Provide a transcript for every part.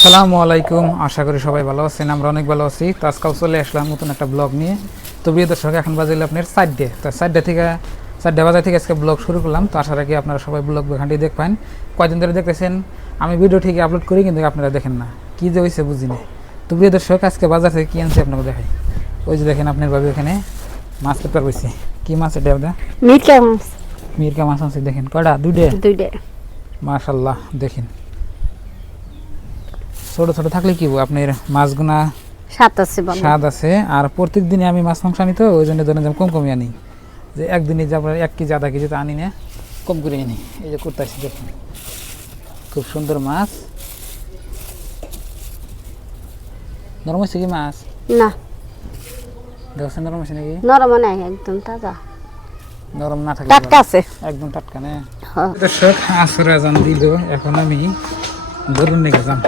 আসসালামু আলাইকুম, আশা করি সবাই ভালো আছেন। আমরা অনেক ভালো আছি। তো আজকাল চলে আসলাম নতুন একটা ব্লগ নিয়ে। তো প্রিয় দর্শক, এখন বাজে আপনার 4টে। তো 4টে বাজার থেকে আজকে ব্লগ শুরু করলাম। তো আশা রাখি আপনারা সবাই ব্লগ এখানটি দেখবেন। কয়দিন ধরে দেখতেছেন আমি ভিডিও ঠিকই আপলোড করি, কিন্তু আপনারা দেখেন না, কী যে হয়েছে বুঝি না। তো প্রিয় দর্শক, আজকে বাজার থেকে কী আনছি আপনাকে দেখাই। ওই যে দেখেন আপনার ভাবি ওখানে মাছ পেপার করছে। কী মাছ এটা? আপনার মিরকা মাছ আনছি। দেখেন কয়টা? দুইটা। মাশাল্লাহ। দেখেন ছোট ছোট থাকলে কি আপনার মাছগুনা স্বাদ আছে। আর প্রত্যেক দিনে আমি মাছ মাংস আনি, তো ওই জন্য ধরেন কম কমই আনি, যে একদিনে যে আপনার 1 কেজি 1/2 কেজি তো আনি না, কম করে আনি। এই যে করতেছি, দেখুন খুব সুন্দর মাছ। নরম হয়েছে কি মাছ? না, দেখছেন নরম হয়েছে নাকি? নরম নাই, একদম তাজা। নরম না থাকলে টাটকা আছে, একদম টাটকা। না হ্যাঁ। দর্শক, আসরে আজান দিল, এখন আমি গরুর নিয়ে গেলাম।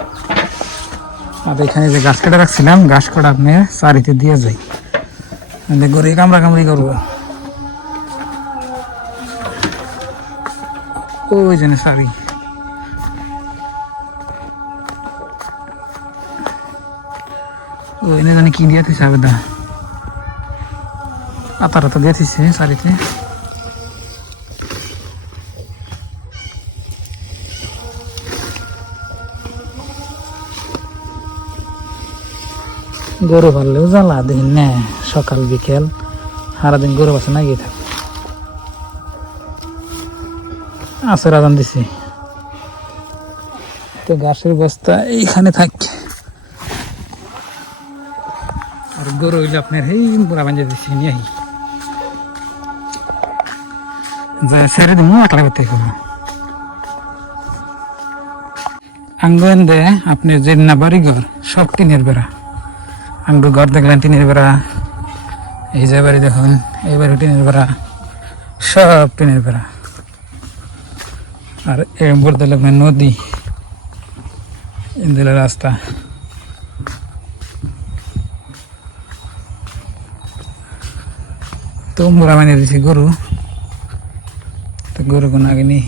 আর এখানে যে গাছ কাটা রাখছিলাম, গাছ কাটা আপনি চারিতে দিয়ে যাই, গরু কামড়া কামড়ি করবো। ওই জন্য সারি ওই জানি কি দিয়ে দিছে আবেদা, আতার আতা দিয়ে দিছে সারিতে। গরু পারলেও জ্বালা দিন না, সকাল বিকেল সারাদিন গরু বাসে না গিয়ে থাকে। আসর আজান দিছে, তো গাছের বস্তা এইখানে থাকে। আর গরু হইলে আপনার এই বুড়া বাঞ্জা দিচ্ছি নিয়ে যায় ছেড়ে দিব, একলা করতে করবো। আঙ্গন দে আপনি যে না বাড়ি ঘর সব টিনের বেড়া। আঙ্গুর ঘর দেখলেন টিনের বেড়া, এই যে বাড়ি দেখুন এই বাড়ি টিনের বেড়া, সব টিনের বেড়া। আর এরপর দিল নদী, দিল রাস্তা। তো মোরা মানে দিছি গরু, তো গরু কোন আগে নিয়ে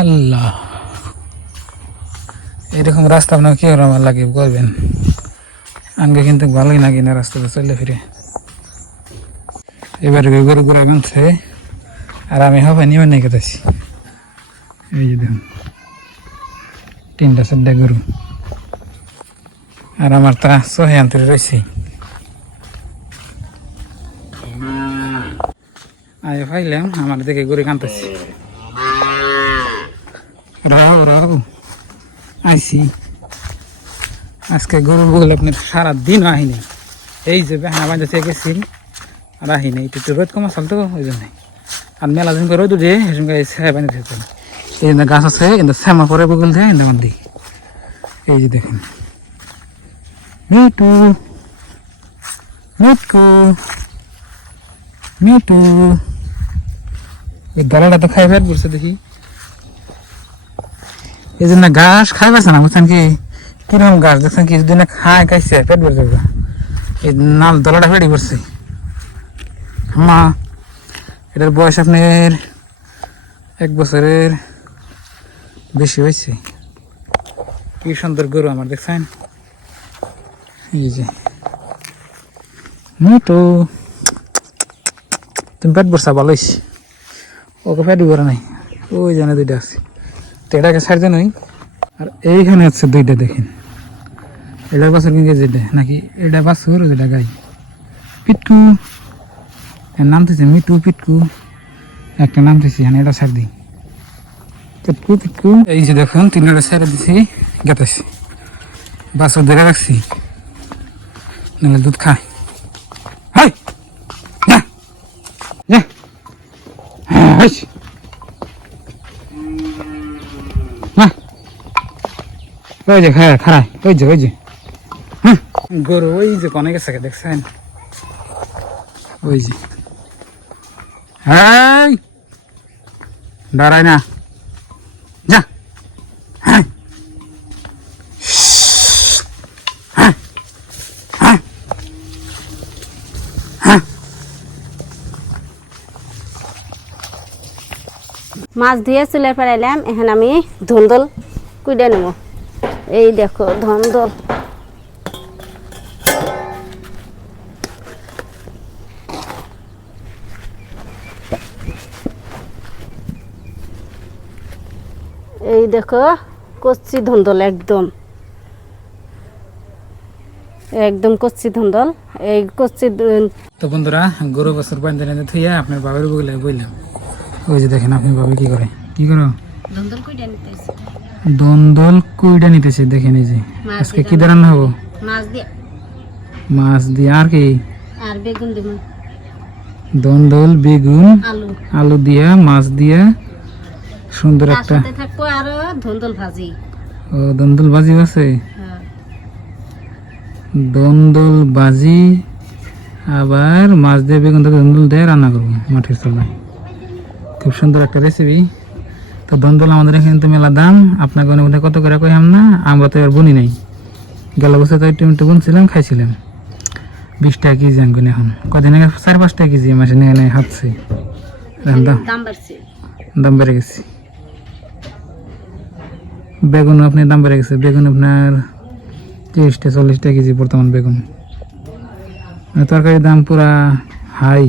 আল্লাহ এরকম রাস্তা আপনার কি আমার লাগে করবেন। আগে কিন্তু ভালোই লাগে না রাস্তাটা চলে ফিরে। এবারে গরু গরু বানছে, আর আমি হবে নিয়ে নিয়ে গেতেছি। এই যে দেখুন 3টা 4টা গরু, আর আমার তা সহে আন্তরে রয়েছে। আয় ফাইলাম আমার দিকে গরু কানতেছি। রাও রাও আইসি। আজকে গরু বলে আপনার সারাদিন আহিনি। এই যে বেহানা বাঁধা থেকে গেছি আর আহিনি, একটু রোদ কমা চাল তো ওই জন্যই। আর মেলা দিন করে রোদ উঠে সেসঙ্গে ছায়া বানিয়ে থাকতে। এই যে গাছ আছে, কিন্তু শ্যামা পরে বগল দেয় এনে বান্ধি। এই যে দেখুন মিটু মিটু মিটু, এই গালাটা তো খাই ফেট বলছে দেখি। এই জন্য ঘাস খাই পাচ্ছে না, বুঝছেন কি কিরকম গাছ দেখছেন কি, যদি না খায় খাইছে পেট ভরে যাবে। এই নাল দলাটা ফেটে পড়ছে। মা এটার বয়স আপনার 1 বছরের বেশি হয়েছে। কি সুন্দর গরু আমার, দেখছেন? এই যে মিটু, তুমি পেট ভরসা ভালো হয়েছি, ওকে পেট ভরে নাই। ওই জানে 2টা আছে, তো এটাকে ছাড়ছে নই। আর এইখানে আছে 2টা, দেখেন এটা বাছুর কিনকে যেটা নাকি এটা বাছুর, যেটা গাই পিটকু, এর নাম দিয়েছে মিটু পিটকু, একটা নাম দিয়েছি। হ্যাঁ এটা ছাড় দিই পিটকু পিটকু। এই যে দেখুন 3টা ছেড়ে দিছি, গেতেছি বাছুর ধরে রাখছি, নাহলে দুধ খায়। হাই যা যা, হাই না, ওই যে খায় খারায়, ওই যে গরু ওই যে কনে গেছে দেখছেন, ওই যে হাই দাঁড়ায় না, যা হ্যাঁ হ্যাঁ হ্যাঁ। মাছ ধুয়ে চুলে ফেলাইলাম, এখন আমি ধুন্দল কুইডে নেব। এই দেখো ধুন্দল, এই দেখো কচ্ছি ধুন্দল, একদম একদম কচ্ছি ধুন্দল। এই কচ্ছি তো বন্ধুরা, গরু বছর পানি টানি থুইয়া আপনার বাবার বলে বললাম, ওই যে দেখেন আপনার বাবা কি করে, কি করো ধুন্দল কুইডে নিতেছি, দন্দল কুইটা নিতেছে। দেখেন এই যে আজকে কি দিয়ে রান্না হবো? মাছ দিয়ে, মাছ দিয়ে আর কি? আর বেগুন দিব, দন্দল বেগুন আলু, আলু দিয়া মাছ দিয়া সুন্দর তার একটা। সাথে থাকবো আরো ধুন্দল ভাজি। ও দন্দল ভাজি আছে, হ্যাঁ, দন্দল ভাজি আবার মাছ দিয়ে বেগুন দিয়ে দন্দল দিয়ে রান্না করবো মাটির চুলায়। খুব সুন্দর একটা রেসিপি। তো দন্দল আমাদের এখানে তো মেলা দাম, আপনাকে ওখানে কত করে কইলাম না, আমরা তো এবার বুনি নাই। গেল বছর তো একটু একটু বুনছিলাম, খাইছিলাম। 20 টাকা কেজি আনগুন এখন, কদিন আগে 4-5 টাকা কেজি মাসে নিয়ে নেয় হাঁটছে। দাম বাড়ছে, দাম বেড়ে গেছে। বেগুন আপনি দাম বেড়ে গেছে, বেগুন আপনার 30-40 টাকা কেজি বর্তমান বেগুন। তরকারির দাম পুরা হাই।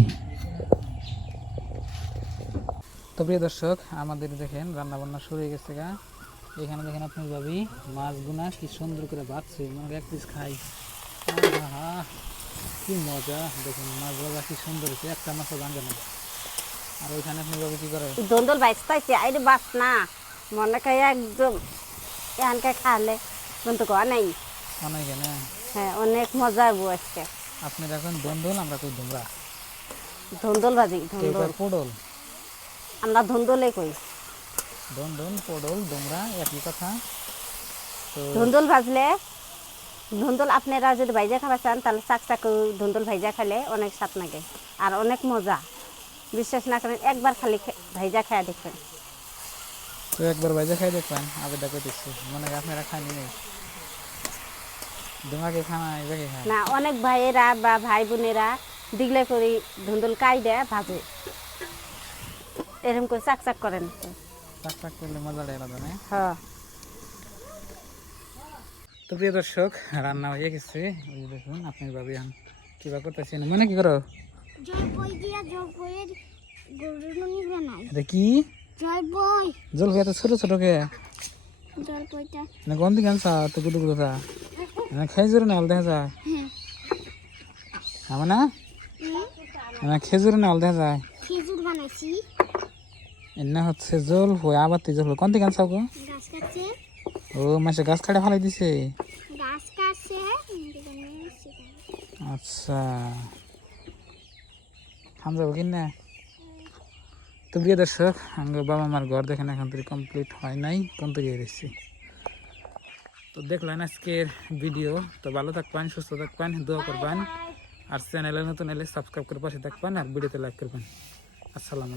তো প্রিয় দর্শক, আমাদের দেখেন রান্না বান্না শুরু হয়ে গেছে গা। এখানে দেখেন আপনি ভাবি মাছগুনা কি সুন্দর করে বাঁচছে, মানে এক পিস খাই। আহা, কি মজা! দেখেন মাছ ভাজা কি সুন্দর হয়েছে, একটা মাছও ভাঙে না। আর ওইখানে আপনি ভাবি কি করে, ধুন্দল ভাজতেছে, আইরে বাস না মনে খাই একদম এখানকার খালে কিন্তু কোয়া নাই। অনেক না। হ্যাঁ, অনেক মজা হবো আজকে। আপনি দেখেন দন্দল, আমরা কই দুমরা, ধুন্দল ভাজি, কেউ ধুন্দল, পটল। আমরা ধুন্দলে কই। দন্দল পটল দুমরা একই কথা। তো ধুন্দল ভাজলে, ধুন্দল আপনারা যদি ভাইজা খাবার চান তাহলে চাক চাক ধুন্দল ভাইজা খেলে অনেক স্বাদ লাগে আর অনেক মজা। বিশ্বাস না করেন, একবার খালি ভাইজা খায়া দেখবেন। তো একবার বাইজা খাই দেখবেন, আগে দেখে দিচ্ছি, মনে হয় আপনারা খাইনি নেই। দুমাকে খানা এবারে খায় না, অনেক ভাইয়েরা বা ভাই বোনেরা দিগলে করে ধুন্দল কাই দেয় ভাজে, এরকম করে চাক চাক করেন। চাক চাক করলে মজাটা আলাদা না? হ্যাঁ, তো প্রিয় দর্শক, রান্না হয়ে গেছে। ওই যে দেখুন আপনার ভাবি এখন কিবা করতেছেন, মানে কি করো? এটা কি জল হয়ে ছোট ছোট কে গন্ধি গানছা তো গুদু গুদু খেজুর না দেখা যায় আমার না, খেজুর না দেখা যায়। খেজুর বানাইছি, এনে হচ্ছে জল হয়ে আবার তুই জল হয়ে কোন দিকে আনছাও গো? গাছ কাটছে, ও মাসে গাছ কাটে ফেলাই দিছে। গাছ কাটছে। আচ্ছা, খান যাবো কিনা? তো প্রিয় দর্শক, আমার বাবা মার ঘর দেখেন এখন তৈরি কমপ্লিট হয় নাই, কোন তৈরি হয়ে গেছে। তো দেখলেন আজকের ভিডিও। তো ভালো থাকবেন, সুস্থ থাকবেন, দোয়া করবেন। আর চ্যানেলে নতুন এলে সাবস্ক্রাইব করে পাশে থাকবেন আর ভিডিওতে লাইক করবেন। আসসালামু আলাইকুম।